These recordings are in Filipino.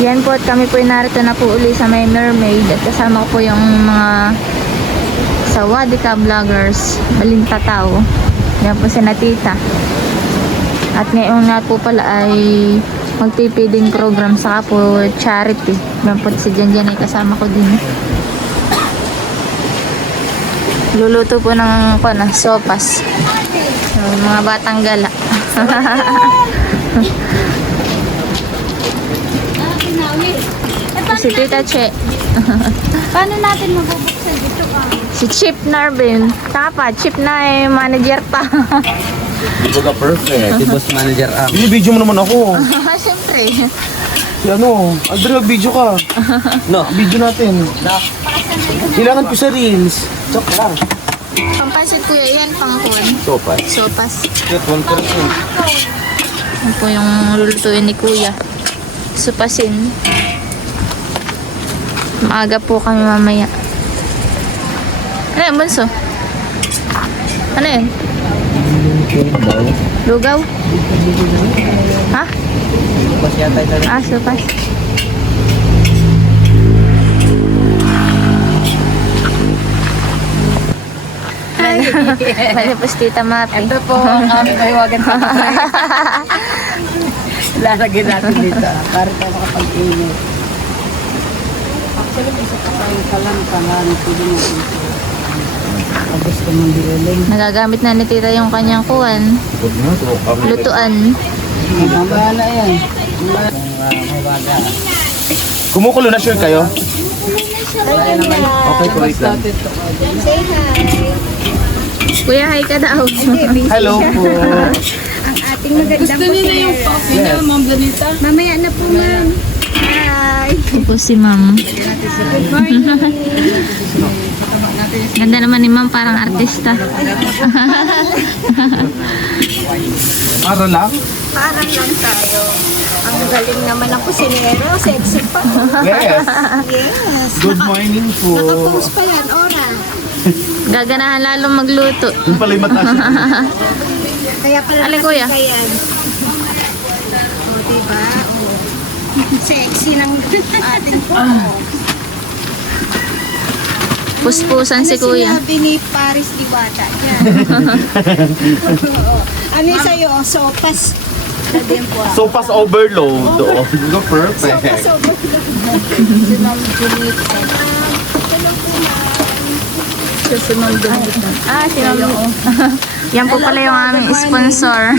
Yan po at kami po narito na po uli sa may Mermaid at kasama ko po yung mga Sawadika vloggers, Balintataw. Yan po si Natita. At ngayon nga po pala ay magpipiding program saka po charity. Yan po si Janjan ay kasama ko din. Luluto po ng sopas. Mga batang gala. Si Tita Che. Paano natin mabubuksan dito ka? Si Chip Narvin. Tapa, Chip na eh, manager ta. Hindi ka perfect. Si boss manager ang. Video mo naman ako. Siyempre. Si ano, Aldrin, video ka. No. Video natin. Kailangan ko sa reels. Chok lang. Pampasit kuya, yan pangkuan. Sopas. Sopas. Shit, 1%. Yan po yung lulutuin ni kuya. Supasin. Maaga po kami mamaya. Ano yan, bunso? Ano yan? Lugaw? Ha? Sopas yata ito. Sopas. Bali po si Tita Mapi. Ito po ang aming kahiwagan pa. Lalagyan natin dito para tayo makapag-init. Actually, isa pa tayong kalang pwede natin ito. Tapos kumang diuling. Nagagamit na ni Tita yung kanyang kuwan. Lutuan. Mamaya na yan. Kumukulo na sure kayo? Okay po, wait lang. Say hi. Kuya, hi ka daw. Hello po. Ang ating magandang gusto nila yung coffee na, Ma'am Danita? Mamaya na po, ma'am. Hi. Ito po si Ma'am. Good morning. Ganda naman ni Ma'am, parang artista. Para lang? Parang lang tayo. Ang galing naman ang kusinero. Sexy pa. Yes. Yes. Good morning po. Nakapost pa yan, Ora. Gaganahan lalong magluto. Yung pala yung mataas. Kaya pala Alin, kuya? Yan. O, diba? O. Sexy ng ating po. Puspusan si kuya. Sinabi ni Paris Diwata. Yan. Oo. Ano yung sa'yo? Sopas. Na din po. Sopas overload. Oh, go perfect. Sopas overload. Si Ma'am Julita. Si Ma'am Julita. Si Ma'am. Yan po pala yung aming sponsor.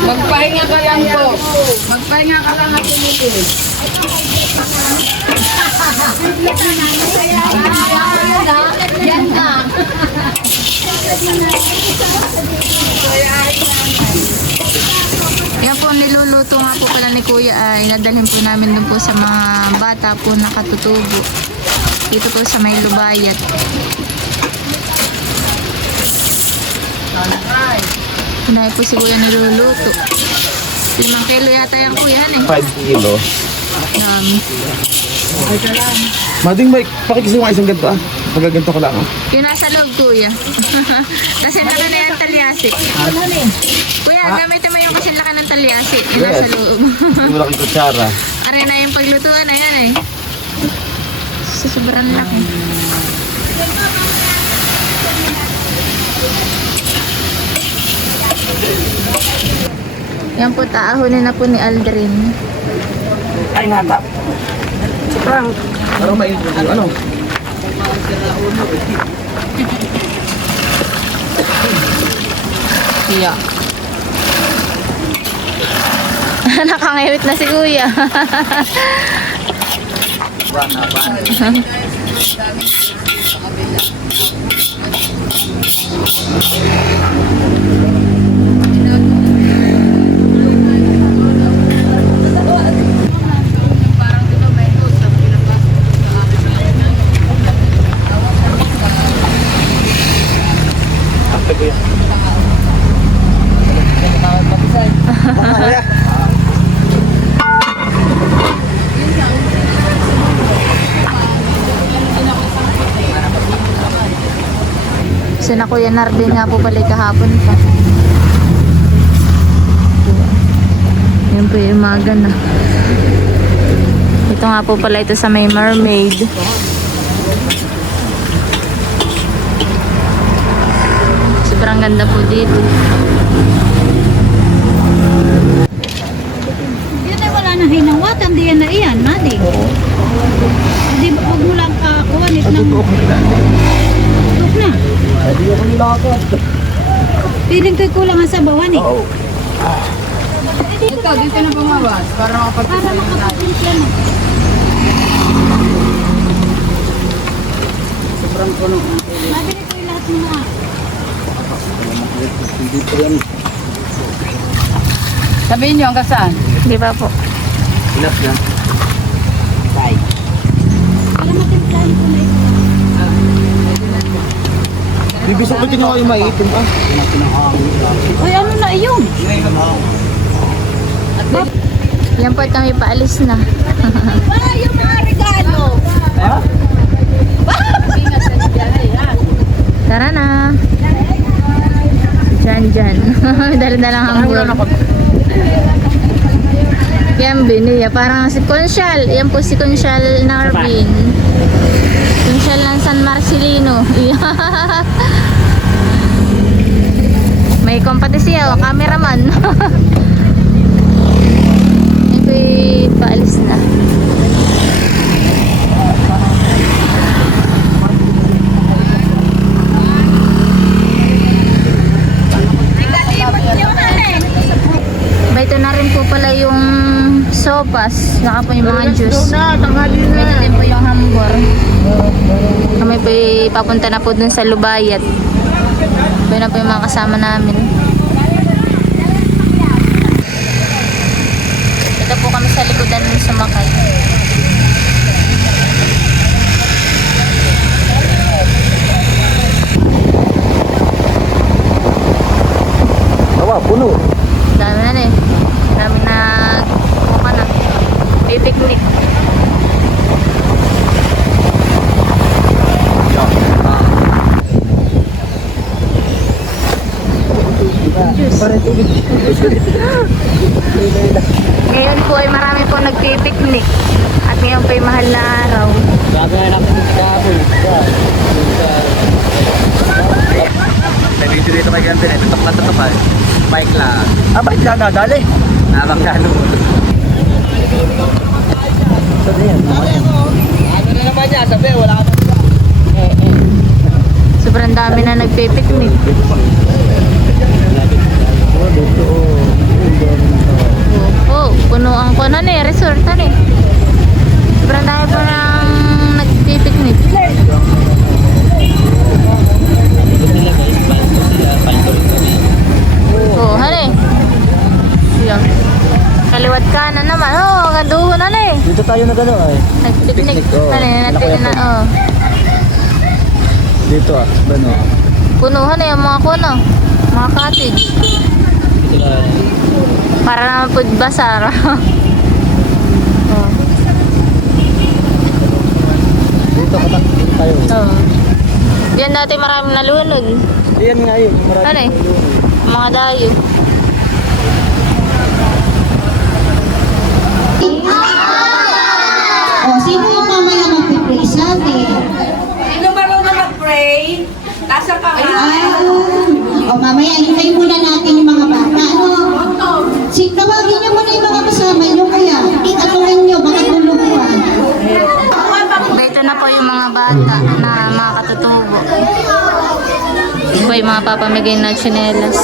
Magpahinga ka lang po. Magpahinga ka lang at pinipili. Yan na. Yan po, niluluto nga po pala ni kuya ay nadalhin po namin dun po sa mga bata po nakatutubo. Dito po sa may Lubayat. Hinay po si kuya niluluto. 5 kilo yata yung kuya, 5 kilo. Dami. Mading Mike, pakikisi mo nga isang ganito ah. Pagaganto ko lang ah. Yung nasa loob, kuya. Kasi laki na yung talyasi. Kuya, gamitin mo yung kasi laki ng talyasi. Yung nasa Yes. loob. Yung malaking kutsara. Aray na yung paglutuan na yan eh. Sa sobrang laki. Yan po, taahonin na po ni Aldrin. Ay, nata. Sobrang. Parang mainit yung ano. Iya. Nakangewit na si kuya. Sina Kuya Nardin nga po pala kahapon pa. Yan po yung umaga na. Ito nga po pala ito sa may mermaid. Sobrang ganda po dito. Yan ay wala na hinawatan, di yan na iyan, madi. Hindi ba huwag mo lang kuwanit ng... Tuk na. Piling ko'y kulang sa bawan eh. Ito, dito na bumawas para makapagpapalala natin. Makapagpapalala na. Sobrang puno. Mabili ko'y lahat mga. Sabihin nyo hanggang saan? Di ba po? Enough na. Wala matimplahin ko na ito. Bibisok ko tinyo yung maitim ah. Uy, ano na iyon? Yan po kami paalis na. Wala yung mga regalo. Tara na. Dyan. Dala-dalang hambur. Yan Binia. Parang si Conchal. Yan po si Conchal Narvin. Conchal ng San Marcelino. May kompate siya. Cameraman. Yan po paalis na. Ito na rin po pala yung sopas, saka po yung mga juice. Ito din po yung hambor. Kami po papunta na po dun sa Lubayat. Ito na po yung mga kasama namin. Ito po kami sa likodan ng sumakay. Tawa, puno. Dami na eh. Dami na kuha na. May picnic. Ngayon po ay marami po nagpipiknik. At ngayon po ay mahal na araw. Grabe nga natin yung kahapon. Nag-video dito kay Gambin. Tutok na tutok. Bike lang. Ah, bakit lang nadali? Nabang gano. Sabi yan. Ano na naman niya? Sabi, wala ka pa. Sobrang dami na nagpipiknik. Puno ang kunan eh, resortan eh. Sobrang dami po nang nagpipiknik. Oh, hali. Yan. Kaliwat kanan naman. Oh, ganduho na eh. Dito tayo na gano'n ay. Nagpiknik. Picnic, oh. Hali, natin na. Oh. Dito ah, gano'n. Punuhan eh, ang mga kuno. Mga cottage. Para naman po basar. Oh. Dito tayo. Oh. Yan dati maraming nalunod. Yan nga yun. Marami. Ano eh? Mga dayo. O, sino yung mamaya mag-pray sa atin? Sino marunong mag-pray? Nasa ka O, mamaya, hintayin muna natin yung mga bata. Ano? Tawagin niyo muna yung mga kasama niyo kaya. Ikatungan niyo, baka tulubuan. Ito na po yung mga bata na mga katutubo. Ito po yung mga papamigay na tsinelas.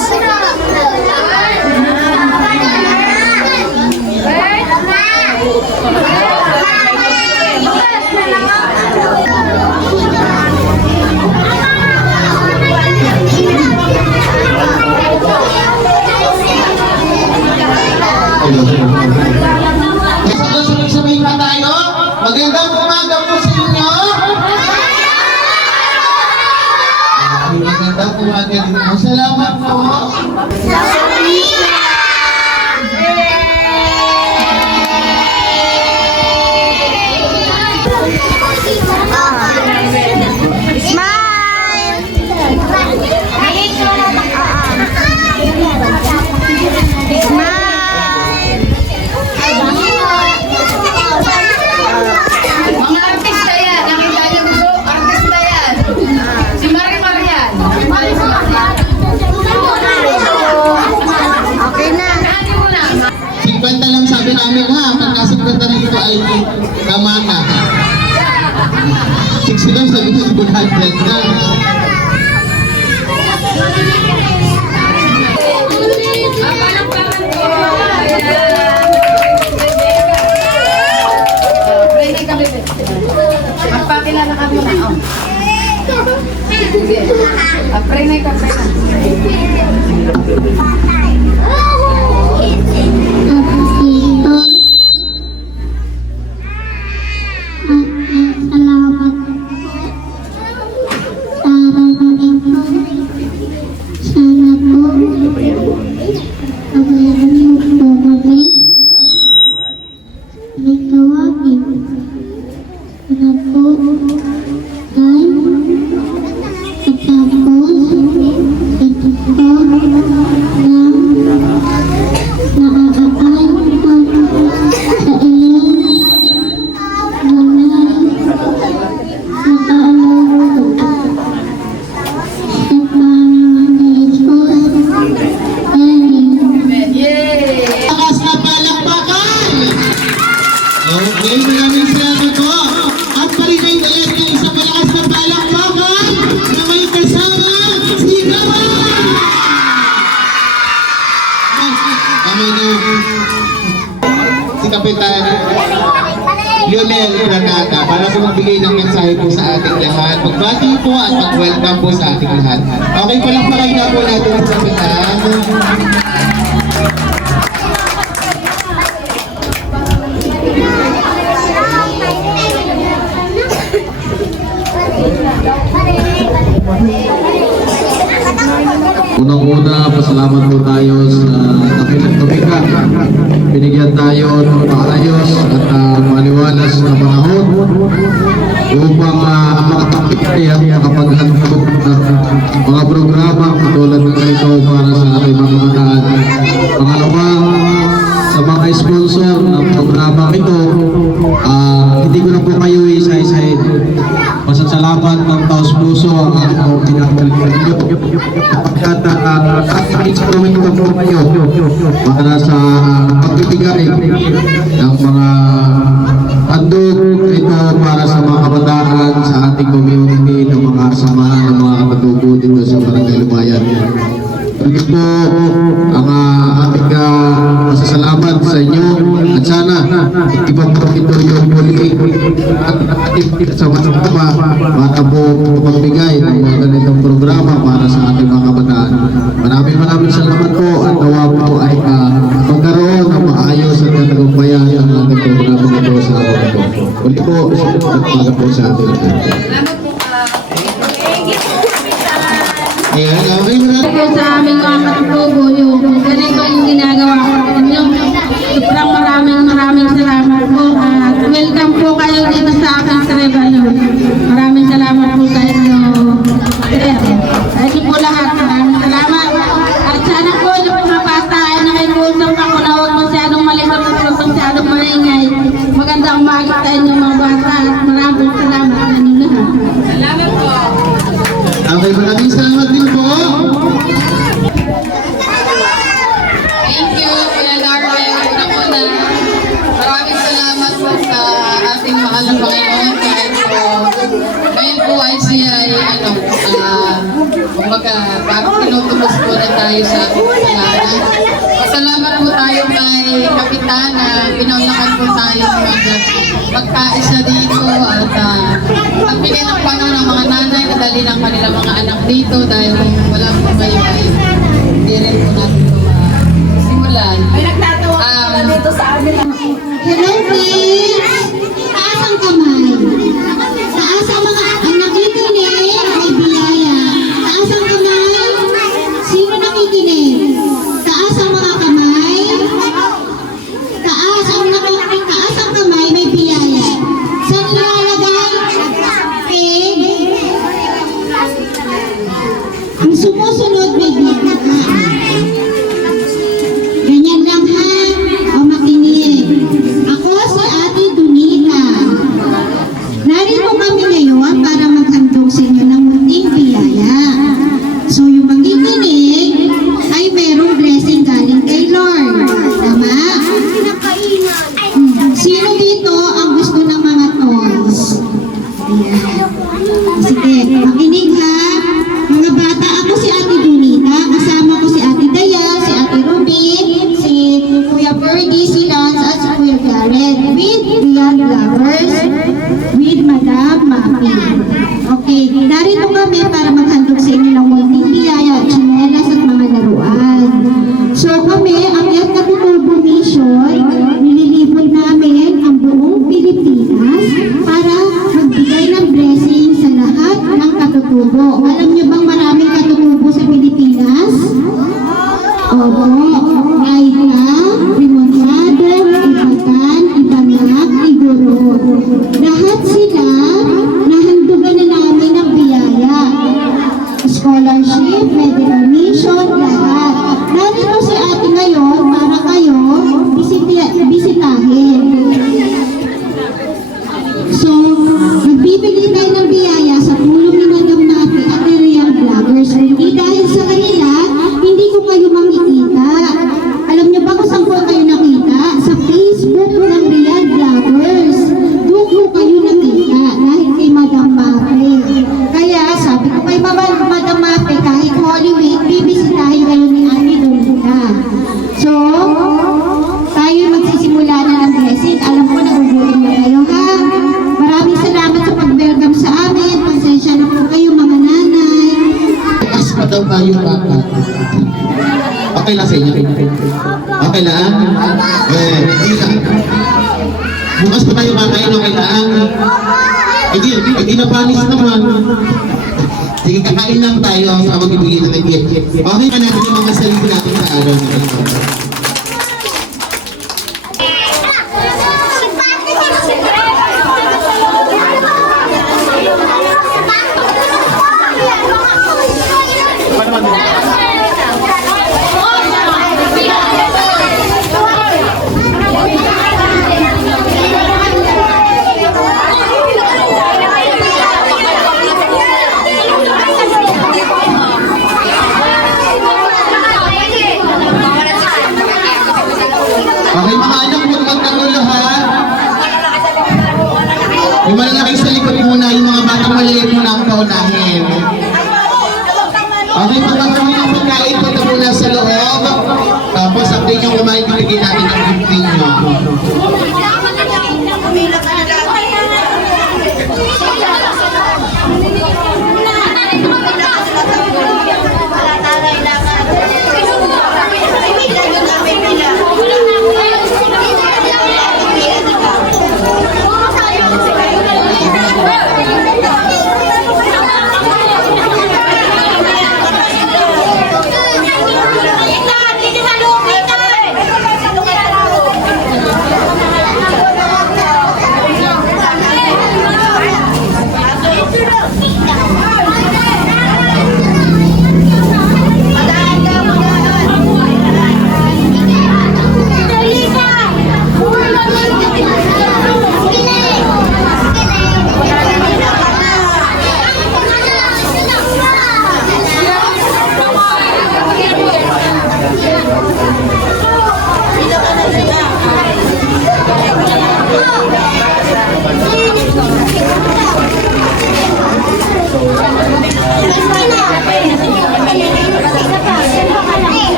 Sabay pa tayo. Magandang umaga po sa inyo. Magandang umaga din po. Salamat po. Mga artista yan. Nakita niyo po, artista yan. Si Marie Marian. Okay na. 50 lang sabi namin ha. Pagka 50 na ito ay tama na. 60 lang sabi ko 100 na. Magpakilala ka muna. Sige. Pray na ka, pray na. Salamat. Sana po, kabayan niyo po kami. May tawagin. Sana po, ay matapos ito po na nakakatayo po sa inyong mga Lakas na palakpakan! Okay, maraming salamat po. At paligay ulit ng isang malakas na palakpakan na may kasama si Gawa! Kami na si Kapitan Lionel Granada para po magbigay ng mensahe po sa ating lahat. Magbati po at mag-welcome po sa ating lahat. Okay, palakpakan na po natin si Kapitan. Unang-una, pasalamat po tayo sa Kapitang. Binigyan tayo ng maayos at maliwalas na panahon upang makatapik at makapaghandog ng mga programa katulad ng ganito para sa ating mga kabataan. Pangalawa, sa mga sponsor ng programa ito, hindi ko na po kayo isa-isahin. Pasasalamat ng taos puso ang aking po pinagaling ninyo. Pagkat instrument ko po kayo para sa pagbibigay ng mga handog ito para sa mga kabataan sa ating community ng mga samahan ng mga kapatubo dito sa Barangay Lumayan. Pagkat po ang ating masasalamat sa inyo at sana ibang po ito yung muli at ating sa masasama para po magbigay ng mga ganitong programa para sa ating mga kabataan. Maraming salamat po at nawa po ay magkaroon ng maayos at natagumpayan ang ating programa ito sa ating ito. Uli po, salamat po sa ating ito. Salamat po ka. Ayan, okay mo na. po sa aming mga katutubo yung ganito yung ginagawa ko sa inyo. Sobrang maraming salamat po. Welcome po kayo dito sa aking Trevano. Maraming salamat po sa inyo. Sa inyo po lahat. Maraming salamat. At sana po yung mga bata ay nakikusap ako na huwag masyadong malikot at huwag masyadong maingay. Magandang umaga sa inyo mga bata. At maraming salamat sa inyo lahat. Salamat po. Okay, maraming salamat din po. Thank you, Kuya Darwin. Una-una, maraming salamat po sa ating mahal na Panginoon kahit po ngayon po ay siya ay kumbaga parang tinutubos po na tayo sa ating kasalanan. Pasalamat po tayo kay Kapitana, pinaunakan po tayo magkaisa dito at din ang panahon ng mga nanay na dali ng kanilang mga anak dito dahil kung wala po kayo ay hindi rin po natin ito simulan. Hello, please. Taas ang kamay. Taas ang mga nakikinig, may biyaya. Taas ang kamay. Sino nakikinig? Taas ang mga kamay. Taas ang kamay, may biyaya. Saan ilalagay? Ang sumusunod may biyaya. Ganyan lang ha. O makinig. Ako si Ate Donita. Narito kami ngayon para maghandog sa inyo ng munting biyaya. So yung makikinig ay merong blessing galing kay Lord. Tama? Sino dito ang gusto ng mga toys? Ayan. Sige, makinig ha. Mga bata, ako si Ate Donita. Kasama ko si Ate Daya, si Ate Ruby, si Kuya Ferdy, si Lance, at si Kuya Garrett. With Beyond Lovers, with Madam Mapi. Okay, narito kami para maghandog sa inyo ng munting biyaya, tsinelas at mga laruan. So kami, ang Earth Katutubo Mission, nililipod namin ang buong Pilipinas para magbigay ng blessing sa lahat ng katutubo. Alam niyo bang maraming katutubo sa Pilipinas? Opo, Aita, Remontado, Ibatan, Ibanag, Igoro. Lahat sila nahandugan na namin ng biyaya. Scholarship, medical mission, lahat. Narito si ate ngayon para kayo bisitahin. So, nagbibigay tayo ng biyaya sa tulong ni Madam Mapi at ni Real Vloggers. Hindi dahil sa kanila, hindi ko kayo makikita. Alam niyo ba kung saan ko kayo nakita? Sa Facebook ng Real Vloggers. Doon ko kayo nakita dahil kay Madam Mapi. Kaya sabi ko kay Madam Mapi, kahit Holy Week, bibisitahin kayo ni Ate Donita. So, tayo magsisimula na ng blessing. Alam ko na gugutin mo kayo ha. Maraming salamat sa pag-welcome sa amin. Pasensya na po kayo mga nanay. Taas pa daw tayo bata. Okay lang sa inyo? Okay lang? Hindi lang. Bukas pa tayo kakain, okay lang? Hindi na panis naman. Sige, kakain lang tayo sa magbibigay na nag-gift. Okay ka natin yung mga salito natin sa araw na ito. Okay mga anak, huwag magkagulo ha. Yung malalaking sa likod muna, yung mga batang maliliit muna ang paunahin. Okay, pagkakaroon ng pagkain, punta muna sa loob. Tapos, update yung kumain, bibigyan natin ang gift ninyo.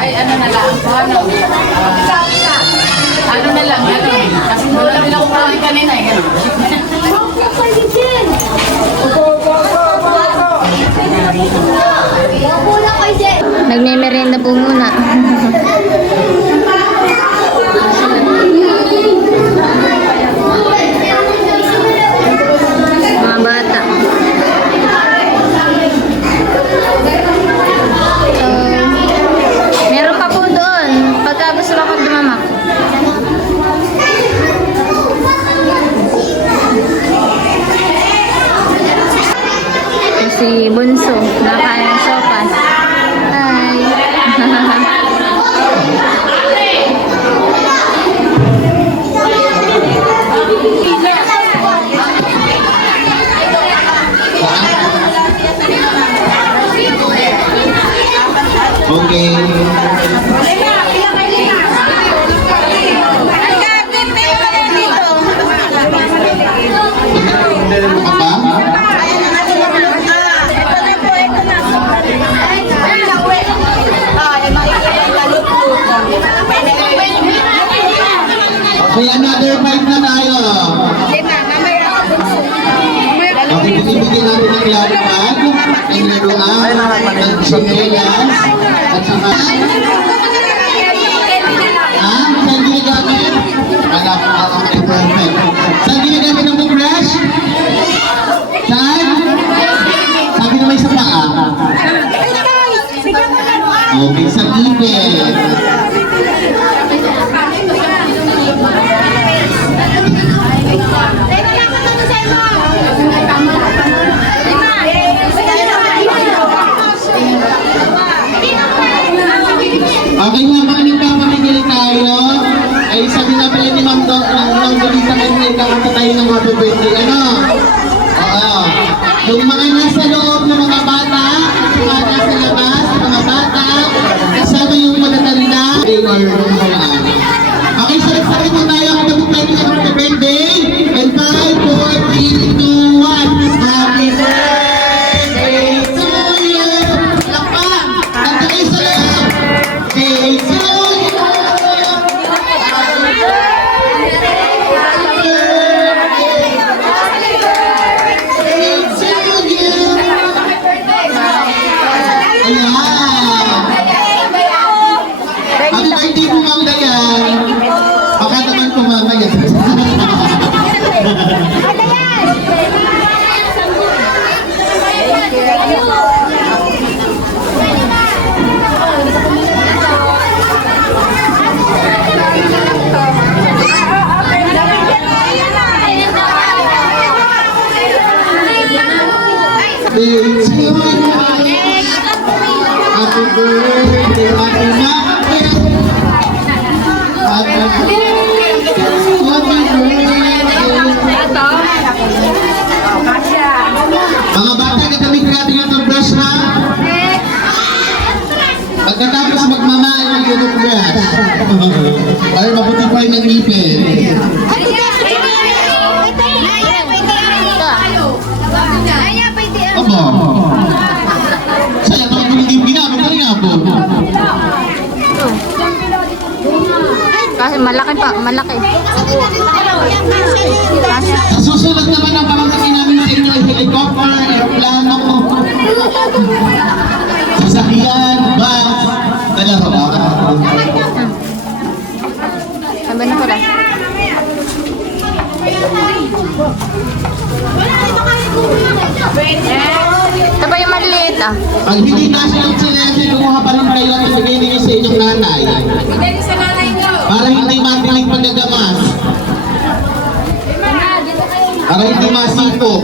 Ay, ano na lang, ano na lang, kasi wala din ako kumain kanina eh. Nagme-merienda po muna. Mga bata. Meron pa po doon. Pagka gusto lang akong dumamak. Si Bunso, nakain ng sopas. Hi! Okay. Ano ba? Okay, another 5 na tayo. Okay, binibigyan natin ng lapad, ng laruan, ng chinelas, at saka... Saan ginagamit? Okay, perfect. Saan ginagamit ng toothbrush? Saan? Sabi na may sa paa. Okay, sa ipin. Okay nga mga nagpapamigil tayo, ay sabi na pala ni Ma'am Dolita kayo na ikakanta tayo ng happy birthday. Ano? Oo. Yung mga nasa loob ng mga bata, mga nasa labas, mga bata, kasama yung matatanda, or okay, so nagsabi po tayo ang happy birthday ng happy birthday. And 5, 4, 3, 2, 1. Happy birthday to you. Lakpan! Kanta kayo sa loob. Day to you. Happy birthday to you. Ayan. Happy birthday po, Ma'am Dayan. Baka naman po mamaya. It's you. Happy birthday, happy birthday. Happy mga bata, nagamit natin yung toothbrush na. Pagkatapos magmamahal ng toothbrush. Para maputi pa yung ngipin. Aba. Saya tahu yung ginamit na rin ako. Kasi malaki pa, malaki. Sa susunod naman ang pamangkin namin sa inyo ay helicopter, aeroplano, sasakyan, Pag hindi kasya ang tsinelas, kumuha pa rin kayo at ibigay ninyo sa inyong nanay. Para hindi matiling pagagamas. Para hindi masipo.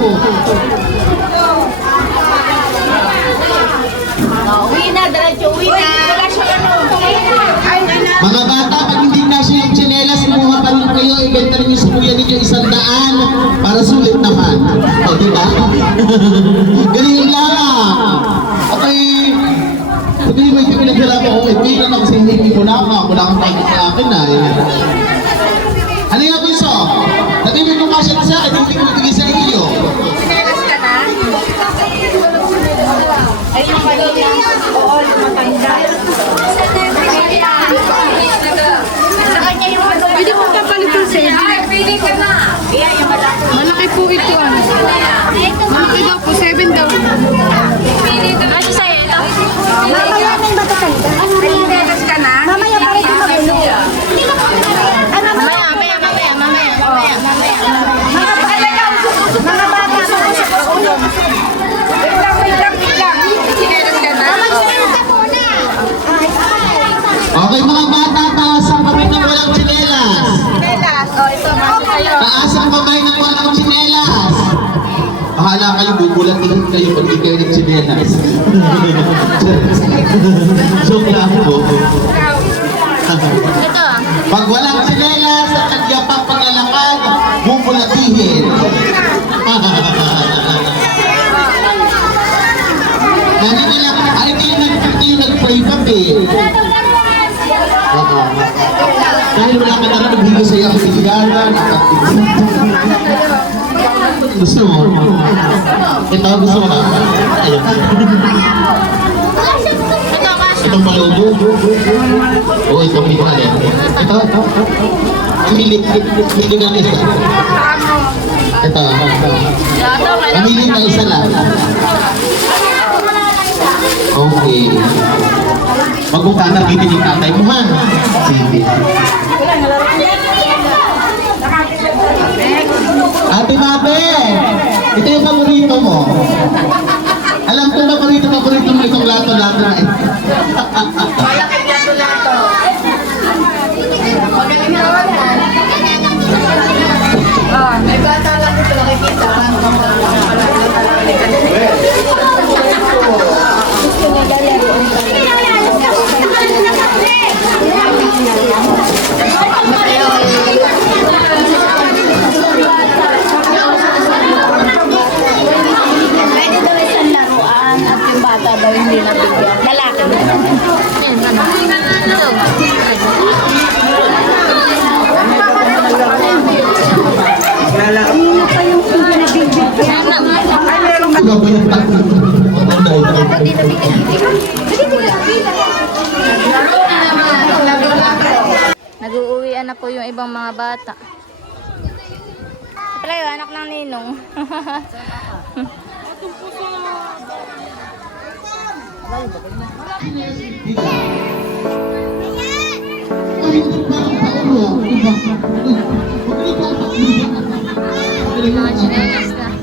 Mga bata, pag hindi kasya yung tsinelas, kumuha pa rin kayo, ibenta ninyo sa kuya ninyo 100 para sulit naman. O, diba? Ganyan lang. Okay. Sabi mo, hindi pinagdala ko kung kaibigan ako sa hindi ko na ako. Wala akong pakit sa akin na. Ano yung piso? Sabi mo kung kasya sa akin, hindi ko bigay sa iyo. Pwede mo kapalit yung sale. Malaki po ito. Malaki daw po, 7 daw. Ano sa'yo ito? Mamaya na yung matatanda. Mamaya pa rin yung magulo. Mga bata, susunod. Wait lang. Magsalita muna. Okay mga bata, taas ang kamay ng walang tsinelas. Taas ang kamay ng walang tsinelas. Bahala kayo, bubulatihin kayo pag di kayo ng tsinelas. Joke lang po. Ito ah. Pag walang tsinelas at nagyapang paglalakad, bubulatihin. Hindi nag-pray pa eh. Dahil wala ka na nagbigay sa'yo ako bigaran. Gusto mo? Ito, gusto mo ka? Ayun. Itong palubo. Oo, itong hindi ko alin. Ito. Pamili ka ng isa. Ito. Pamili ka isa lang. Okay. Huwag mong tatakitin yung tatay mo, ha? Sige. Ate Mabe, ito yung paborito mo. Alam ko paborito mo itong lato-lato na eh. Malaki lato-lato. Magaling naman ha. May bata lang ito nakikita. Pwede daw isang laruan at yung bata daw hindi nabigyan. Lalaki. Ayan, ano? Ito. Ano ba yung tatlo? Nag-uuwian na po yung ibang mga bata. Ito pala yung anak ng ninong. Mga chinelas na.